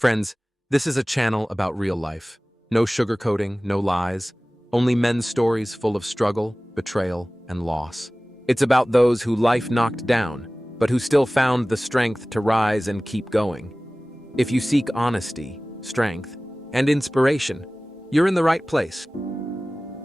Friends, this is a channel about real life. No sugarcoating, no lies, only men's stories full of struggle, betrayal, and loss. It's about those who life knocked down, but who still found the strength to rise and keep going. If you seek honesty, strength, and inspiration, you're in the right place.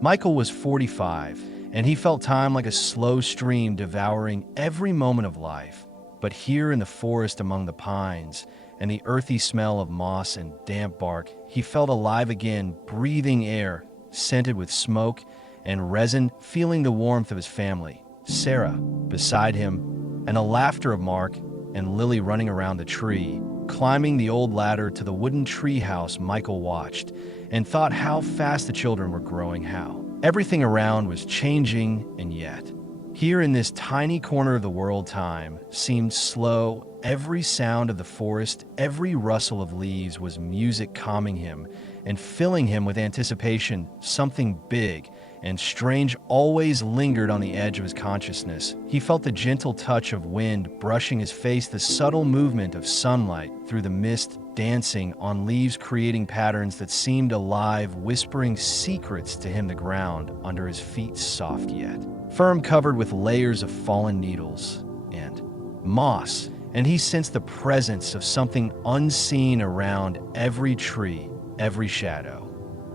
Michael was 45, and he felt time like a slow stream devouring every moment of life. But here in the forest among the pines, and the earthy smell of moss and damp bark, he felt alive again, breathing air, scented with smoke and resin, feeling the warmth of his family. Sarah, beside him, and the laughter of Mark and Lily running around the tree, climbing the old ladder to the wooden tree house. Michael watched and thought how fast the children were growing, how everything around was changing, and yet, here in this tiny corner of the world, time seemed slow. Every sound of the forest, every rustle of leaves was music, calming him and filling him with anticipation. Something big and strange always lingered on the edge of his consciousness. He felt the gentle touch of wind brushing his face, the subtle movement of sunlight through the mist dancing on leaves, creating patterns that seemed alive, whispering secrets to him. The ground under his feet, soft yet firm, covered with layers of fallen needles and moss, and he sensed the presence of something unseen around every tree, every shadow.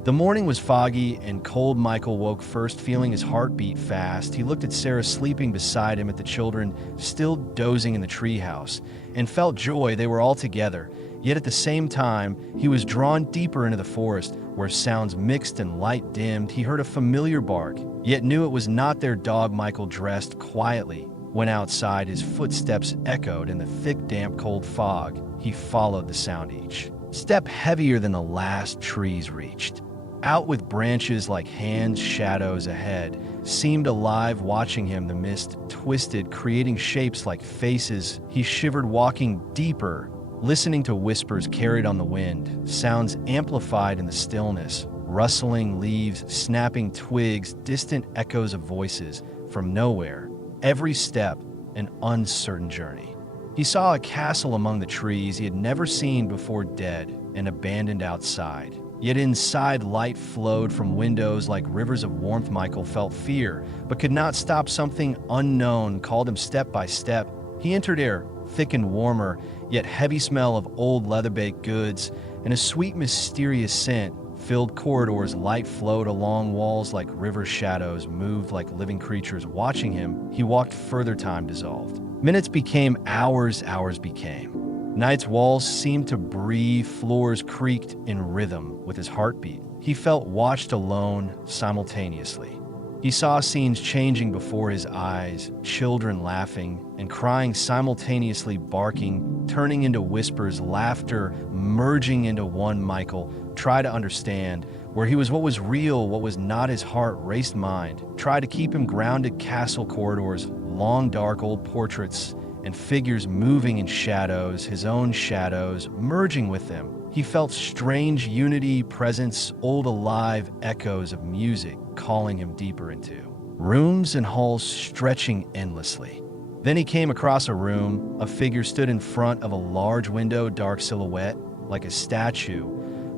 The morning was foggy and cold. Michael woke first, feeling his heart beat fast. He looked at Sarah sleeping beside him, at the children still dozing in the treehouse, and felt joy. They were all together. Yet at the same time, he was drawn deeper into the forest, where sounds mixed and light dimmed. He heard a familiar bark, yet knew it was not their dog. Michael dressed quietly, went outside. His footsteps echoed in the thick, damp, cold fog. He followed the sound, each step heavier than the last trees reached. Out with branches like hands, shadows ahead seemed alive, watching him. The mist twisted, creating shapes like faces. He shivered, walking deeper, listening to whispers carried on the wind, sounds amplified in the stillness, rustling leaves, snapping twigs, distant echoes of voices from nowhere. Every step, an uncertain journey. He saw a castle among the trees he had never seen before, dead and abandoned outside. Yet inside, light flowed from windows like rivers of warmth. Michael felt fear, but could not stop. Something unknown called him step by step. He entered air, thick and warmer, yet heavy smell of old leather-baked goods, and a sweet, mysterious scent filled corridors. Light flowed along walls like river, shadows moved like living creatures watching him. He walked further, time dissolved. Minutes became hours, hours became night's walls seemed to breathe, floors creaked in rhythm with his heartbeat. He felt watched, alone, simultaneously. He saw scenes changing before his eyes, children laughing and crying simultaneously, barking, turning into whispers, laughter merging into one. Michael tried to understand where he was, what was real, what was not. His heart raced, mind tried to keep him grounded. Castle corridors, long dark old portraits, and figures moving in shadows, his own shadows merging with them. He felt strange unity, presence, old alive echoes of music calling him deeper into rooms and halls stretching endlessly. Then he came across a room. A figure stood in front of a large window, dark silhouette, like a statue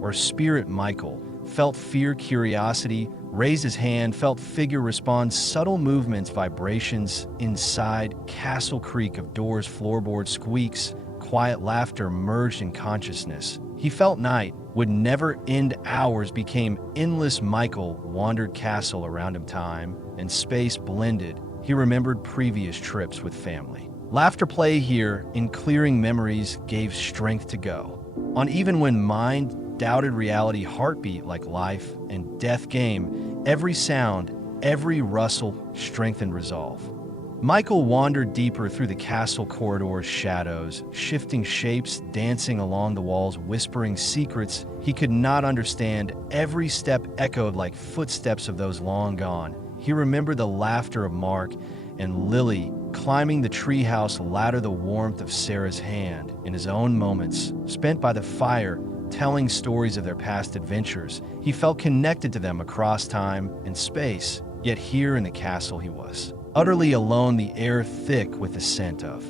or spirit. Michael felt fear, curiosity, raised his hand, felt figure respond, subtle movements, vibrations inside. Castle creak of doors, floorboard squeaks, quiet laughter merged in consciousness. He felt night would never end. Hours became endless. Michael wandered castle around him. Time and space blended. He remembered previous trips with family. Laughter play here in clearing memories gave strength to go on even when mind doubted reality. Heartbeat like life and death game. Every sound, every rustle strengthened resolve. Michael wandered deeper through the castle corridors, shadows, shifting shapes, dancing along the walls, whispering secrets he could not understand. Every step echoed like footsteps of those long gone. He remembered the laughter of Mark and Lily climbing the treehouse ladder, the warmth of Sarah's hand in his own moments spent by the fire, telling stories of their past adventures. He felt connected to them across time and space. Yet here in the castle he was utterly alone, the air thick with the scent of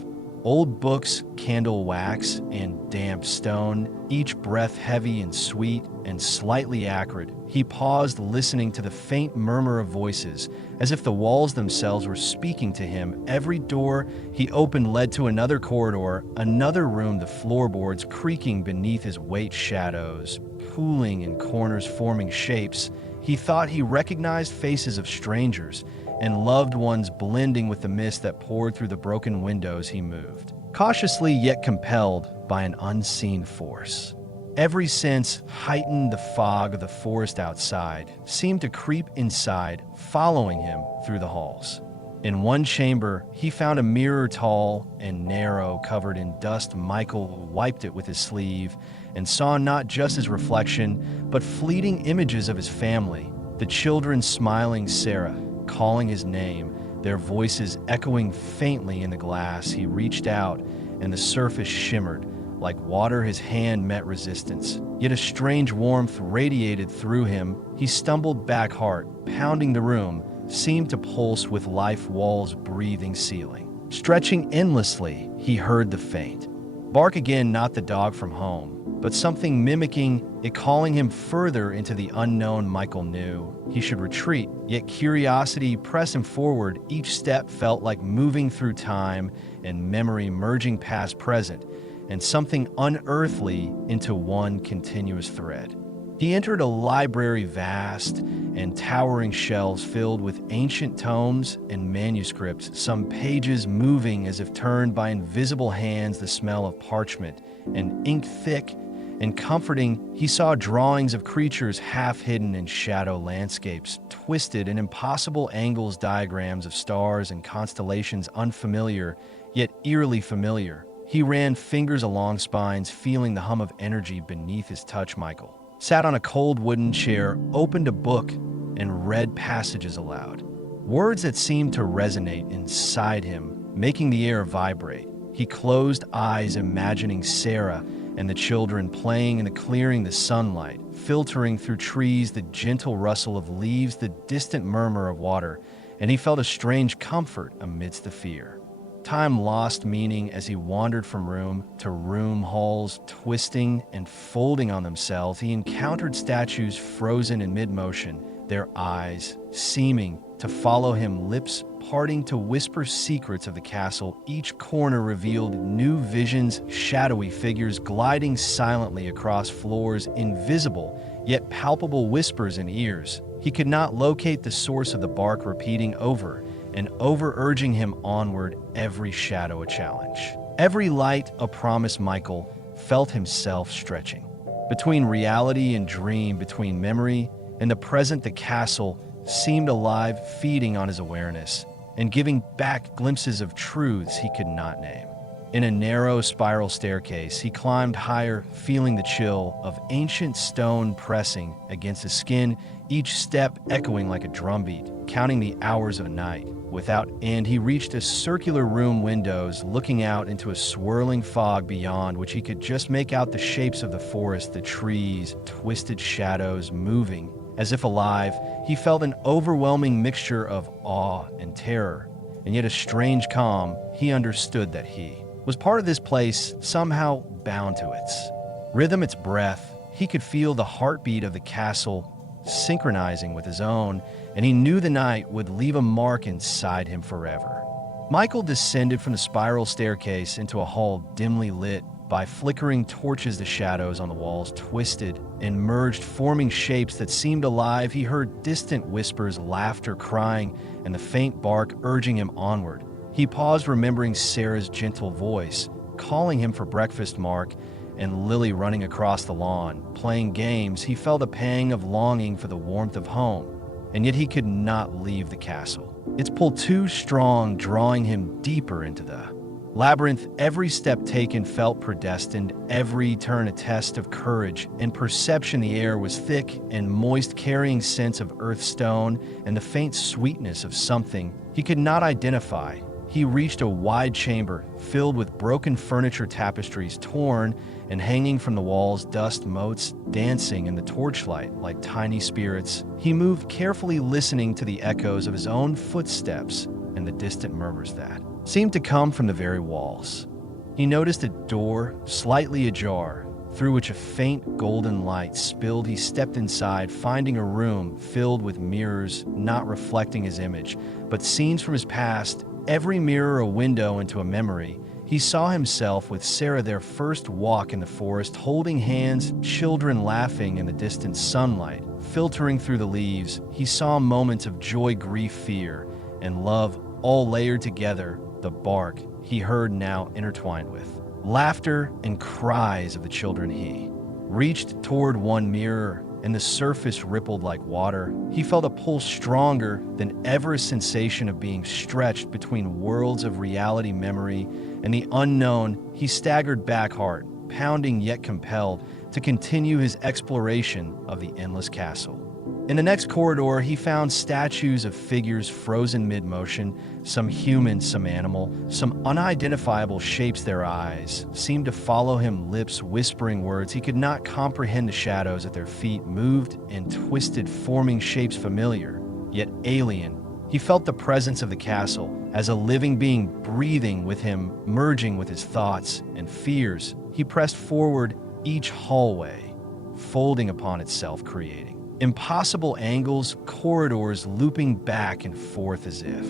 Old books, candle wax, and damp stone, each breath heavy and sweet and slightly acrid. He paused, listening to the faint murmur of voices, as if the walls themselves were speaking to him. Every door he opened led to another corridor, another room, the floorboards creaking beneath his weight, shadows pooling in corners, forming shapes. He thought he recognized faces of strangers and loved ones blending with the mist that poured through the broken windows. He moved, cautiously yet compelled by an unseen force. Every sense heightened. The fog of the forest outside seemed to creep inside, following him through the halls. In one chamber, he found a mirror, tall and narrow, covered in dust. Michael wiped it with his sleeve and saw not just his reflection, but fleeting images of his family, the children smiling, Sarah calling his name, their voices echoing faintly in the glass. He reached out, and the surface shimmered like water. His hand met resistance, yet a strange warmth radiated through him. He stumbled back, heart pounding. The room seemed to pulse with life, walls breathing, ceiling stretching endlessly. He heard the faint bark again, not the dog from home, but something mimicking it, calling him further into the unknown. Michael knew he should retreat, yet curiosity pressed him forward. Each step felt like moving through time and memory, merging past, present, and something unearthly into one continuous thread. He entered a library, vast and towering, shelves filled with ancient tomes and manuscripts, some pages moving as if turned by invisible hands. The smell of parchment and ink, thick and comforting. He saw drawings of creatures half hidden in shadow, landscapes twisted in impossible angles, diagrams of stars and constellations, unfamiliar yet eerily familiar. He ran fingers along spines, feeling the hum of energy beneath his touch. Michael sat on a cold wooden chair, opened a book, and read passages aloud. Words that seemed to resonate inside him, making the air vibrate. He closed eyes, imagining Sarah and the children playing in the clearing, the sunlight filtering through trees, the gentle rustle of leaves, the distant murmur of water, and he felt a strange comfort amidst the fear. Time lost meaning as he wandered from room to room, halls twisting and folding on themselves. He encountered statues frozen in mid-motion, their eyes seeming to follow him, lips parting to whisper secrets of the castle. Each corner revealed new visions, shadowy figures gliding silently across floors, invisible yet palpable whispers in ears. He could not locate the source of the bark, repeating over and over, urging him onward, every shadow a challenge, every light a promise. Michael felt himself stretching between reality and dream, between memory and the present. The castle seemed alive, feeding on his awareness and giving back glimpses of truths he could not name. In a narrow spiral staircase, he climbed higher, feeling the chill of ancient stone pressing against his skin, each step echoing like a drumbeat, counting the hours of night without end. He reached a circular room, windows looking out into a swirling fog beyond which he could just make out the shapes of the forest, the trees, twisted shadows moving as if alive. He felt an overwhelming mixture of awe and terror, and yet a strange calm. He understood that he was part of this place, somehow bound to its rhythm, its breath. He could feel the heartbeat of the castle synchronizing with his own, and he knew the night would leave a mark inside him forever. Michael descended from the spiral staircase into a hall dimly lit by flickering torches. The shadows on the walls twisted and merged, forming shapes that seemed alive. He heard distant whispers, laughter, crying, and the faint bark urging him onward. He paused, remembering Sarah's gentle voice, calling him for breakfast, Mark, and Lily running across the lawn, playing games. He felt a pang of longing for the warmth of home, and yet he could not leave the castle. Its pull too strong, drawing him deeper into the labyrinth. Every step taken felt predestined, every turn a test of courage and perception. The air was thick and moist, carrying scents of earth, stone, and the faint sweetness of something he could not identify. He reached a wide chamber filled with broken furniture, tapestries torn and hanging from the walls, dust motes dancing in the torchlight like tiny spirits. He moved carefully, listening to the echoes of his own footsteps and the distant murmurs that seemed to come from the very walls. He noticed a door, slightly ajar, through which a faint golden light spilled. He stepped inside, finding a room filled with mirrors not reflecting his image, but scenes from his past, every mirror a window into a memory. He saw himself with Sarah, their first walk in the forest, holding hands, children laughing in the distant sunlight, filtering through the leaves. He saw moments of joy, grief, fear, and love, all layered together. The bark he heard now intertwined with laughter and cries of the children. He reached toward one mirror, and the surface rippled like water. He felt a pull stronger than ever, a sensation of being stretched between worlds of reality, memory, and the unknown. He staggered back, heart pounding yet compelled to continue his exploration of the endless castle. In the next corridor, he found statues of figures frozen mid-motion, some human, some animal, some unidentifiable shapes. Their eyes seemed to follow him, lips whispering words he could not comprehend. The shadows at their feet moved and twisted, forming shapes familiar, yet alien. He felt the presence of the castle as a living being breathing with him, merging with his thoughts and fears. He pressed forward, each hallway folding upon itself, creating impossible angles, corridors looping back and forth as if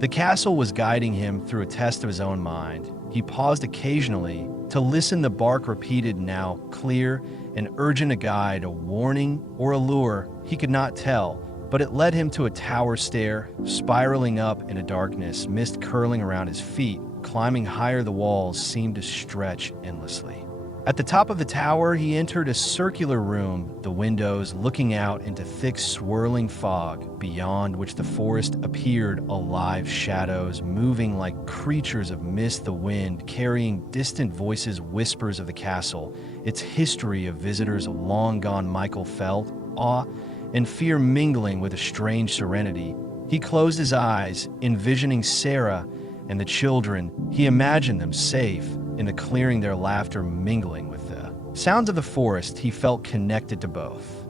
the castle was guiding him through a test of his own mind. He paused occasionally to listen. The bark repeated, now clear and urgent, a guide, a warning, or a lure. He could not tell, but it led him to a tower stair, spiraling up into darkness, mist curling around his feet. Climbing higher, the walls seemed to stretch endlessly. At the top of the tower, he entered a circular room, the windows looking out into thick, swirling fog, beyond which the forest appeared alive, shadows moving like creatures of mist, the wind carrying distant voices, whispers of the castle, its history of visitors long gone. Michael felt awe and fear mingling with a strange serenity. He closed his eyes, envisioning Sarah and the children. He imagined them safe in the clearing, their laughter mingling with the sounds of the forest. He felt connected to both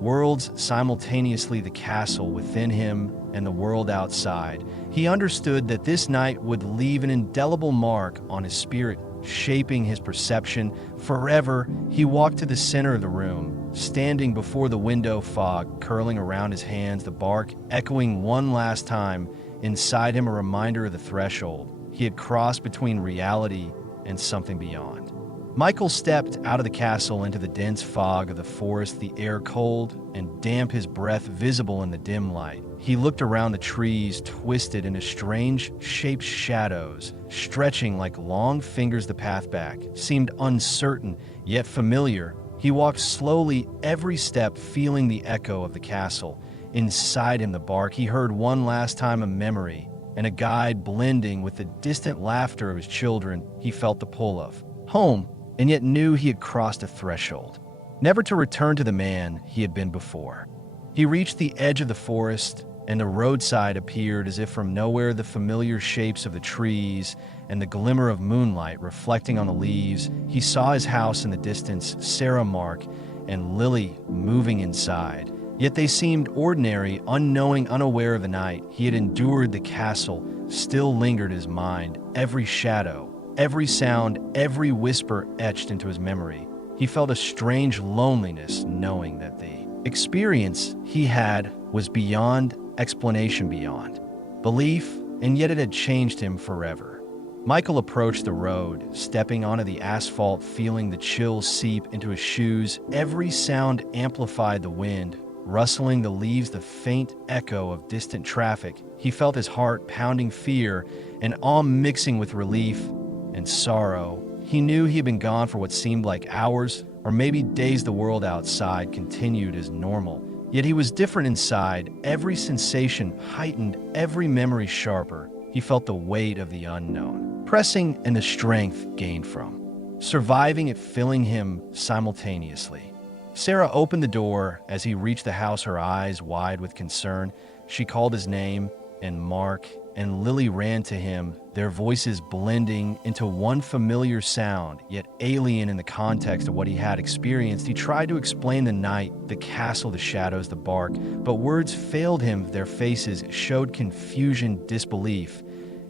worlds simultaneously, the castle within him and the world outside. He understood that this night would leave an indelible mark on his spirit, shaping his perception forever. He walked to the center of the room, standing before the window, fog curling around his hands, the bark echoing one last time inside him, a reminder of the threshold he had crossed between reality and something beyond. Michael stepped out of the castle into the dense fog of the forest, the air cold and damp, his breath visible in the dim light. He looked around, the trees twisted into strange shaped shadows, stretching like long fingers. The path back seemed uncertain yet familiar. He walked slowly, every step feeling the echo of the castle inside him. The bark he heard one last time, a memory and a guide blending with the distant laughter of his children. He felt the pull of home, and yet knew he had crossed a threshold, never to return to the man he had been before. He reached the edge of the forest, and the roadside appeared as if from nowhere, the familiar shapes of the trees and the glimmer of moonlight reflecting on the leaves. He saw his house in the distance, Sarah, Mark, and Lily moving inside. Yet they seemed ordinary, unknowing, unaware of the night he had endured. The castle still lingered his mind, every shadow, every sound, every whisper etched into his memory. He felt a strange loneliness, knowing that the experience he had was beyond explanation, beyond belief, and yet it had changed him forever. Michael approached the road, stepping onto the asphalt, feeling the chills seep into his shoes. Every sound amplified, the wind rustling the leaves, the faint echo of distant traffic. He felt his heart pounding, fear and awe mixing with relief and sorrow. He knew he had been gone for what seemed like hours, or maybe days. The world outside continued as normal, yet he was different inside. Every sensation heightened, every memory sharper. He felt the weight of the unknown pressing, and the strength gained from surviving it filling him simultaneously. Sarah opened the door as he reached the house, her eyes wide with concern. She called his name, and Mark and Lily ran to him, their voices blending into one familiar sound, yet alien in the context of what he had experienced. He tried to explain the night, the castle, the shadows, the bark, but words failed him. Their faces showed confusion, disbelief.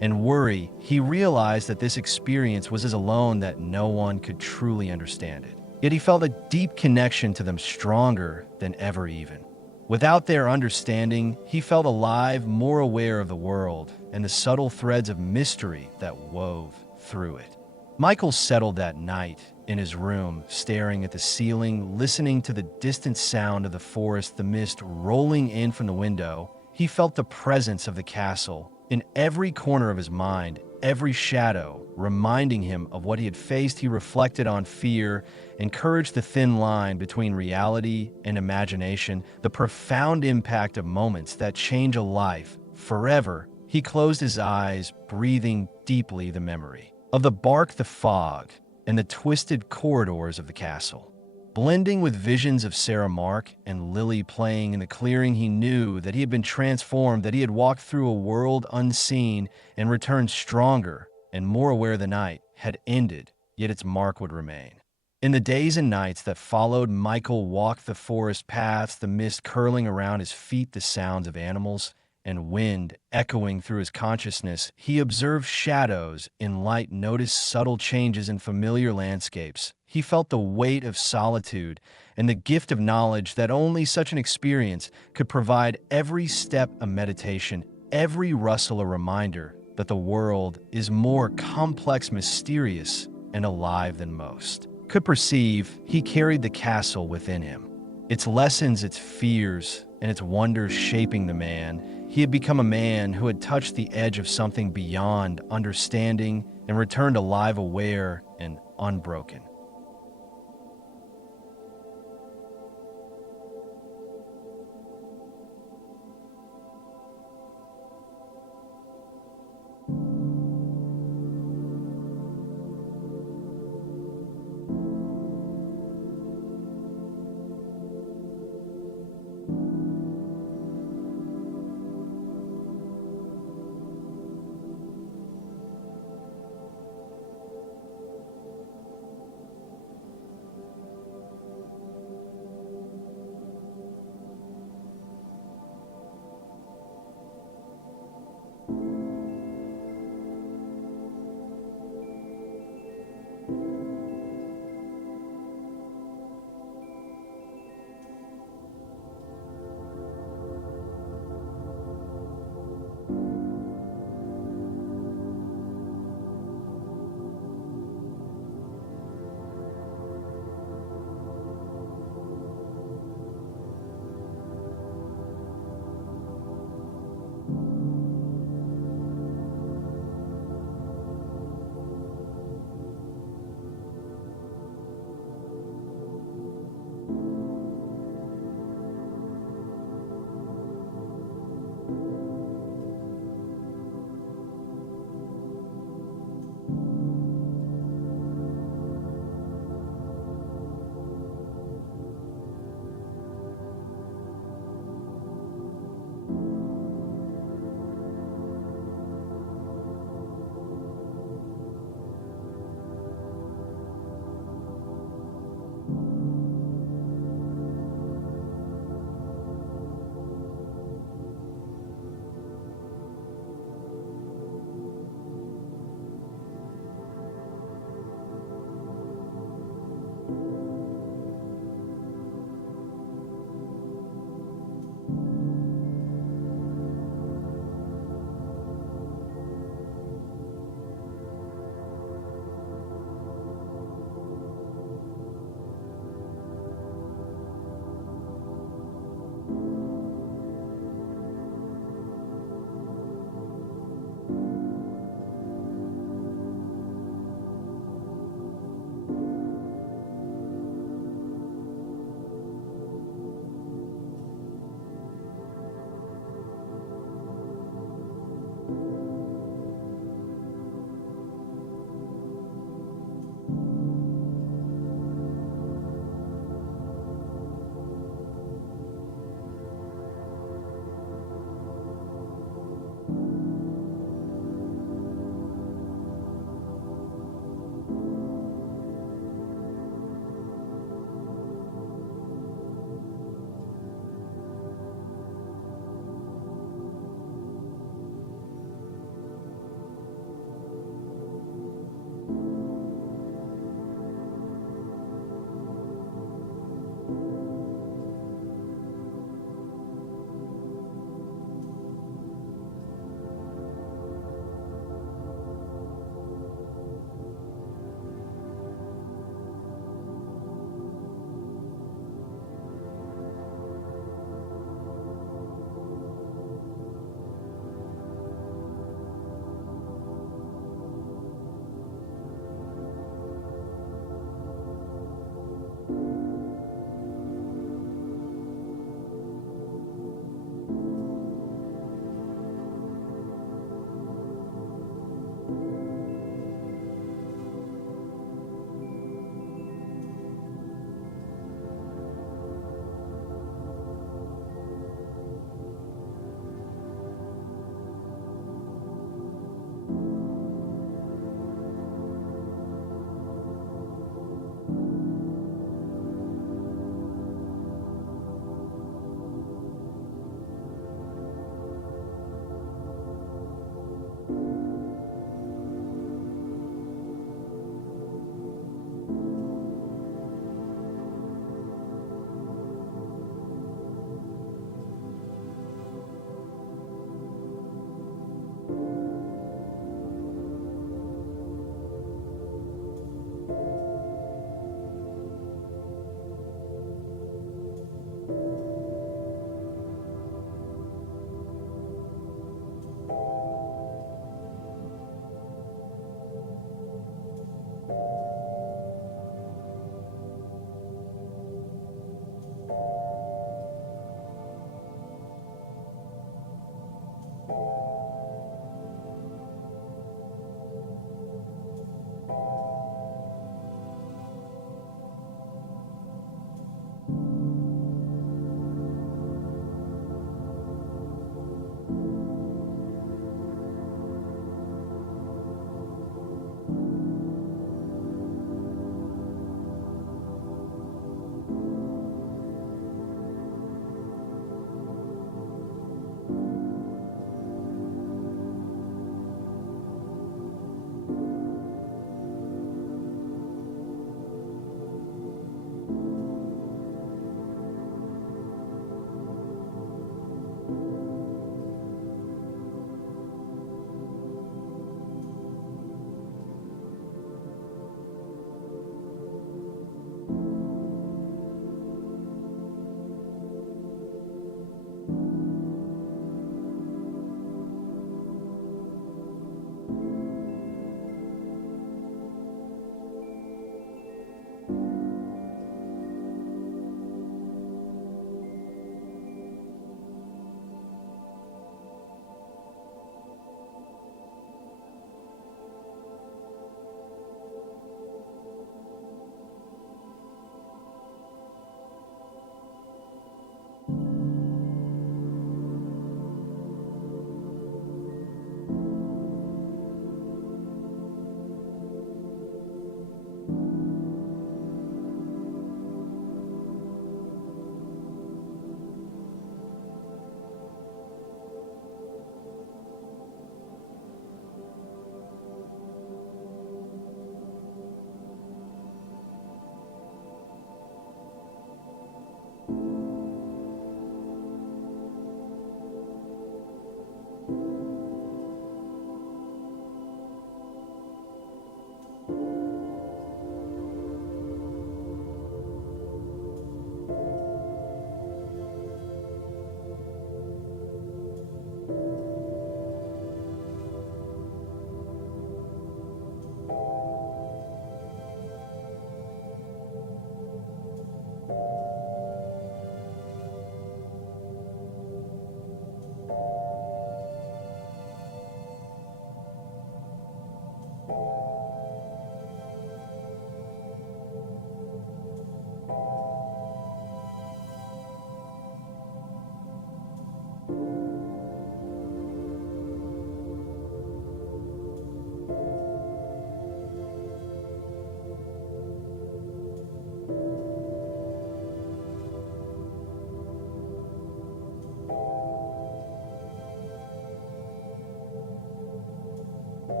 and worry, he realized that this experience was as alone that no one could truly understand it. Yet he felt a deep connection to them, stronger than ever even. Without their understanding, he felt alive, more aware of the world and the subtle threads of mystery that wove through it. Michael settled that night in his room, staring at the ceiling, listening to the distant sound of the forest, the mist rolling in from the window. He felt the presence of the castle in every corner of his mind, every shadow reminding him of what he had faced. He reflected on fear, encouraged the thin line between reality and imagination, the profound impact of moments that change a life forever. He closed his eyes, breathing deeply the memory of the bark, the fog, and the twisted corridors of the castle. Blending with visions of Sarah Mark and Lily playing in the clearing, he knew that he had been transformed, that he had walked through a world unseen and returned stronger and more aware. The night had ended, yet its mark would remain. In the days and nights that followed, Michael walked the forest paths, the mist curling around his feet, the sounds of animals and wind echoing through his consciousness. He observed shadows in light, noticed subtle changes in familiar landscapes. He felt the weight of solitude and the gift of knowledge that only such an experience could provide. Every step a meditation, every rustle a reminder that the world is more complex, mysterious, and alive than most could perceive. He carried the castle within him, its lessons, its fears, and its wonders shaping the man. He had become a man who had touched the edge of something beyond understanding and returned alive, aware, and unbroken.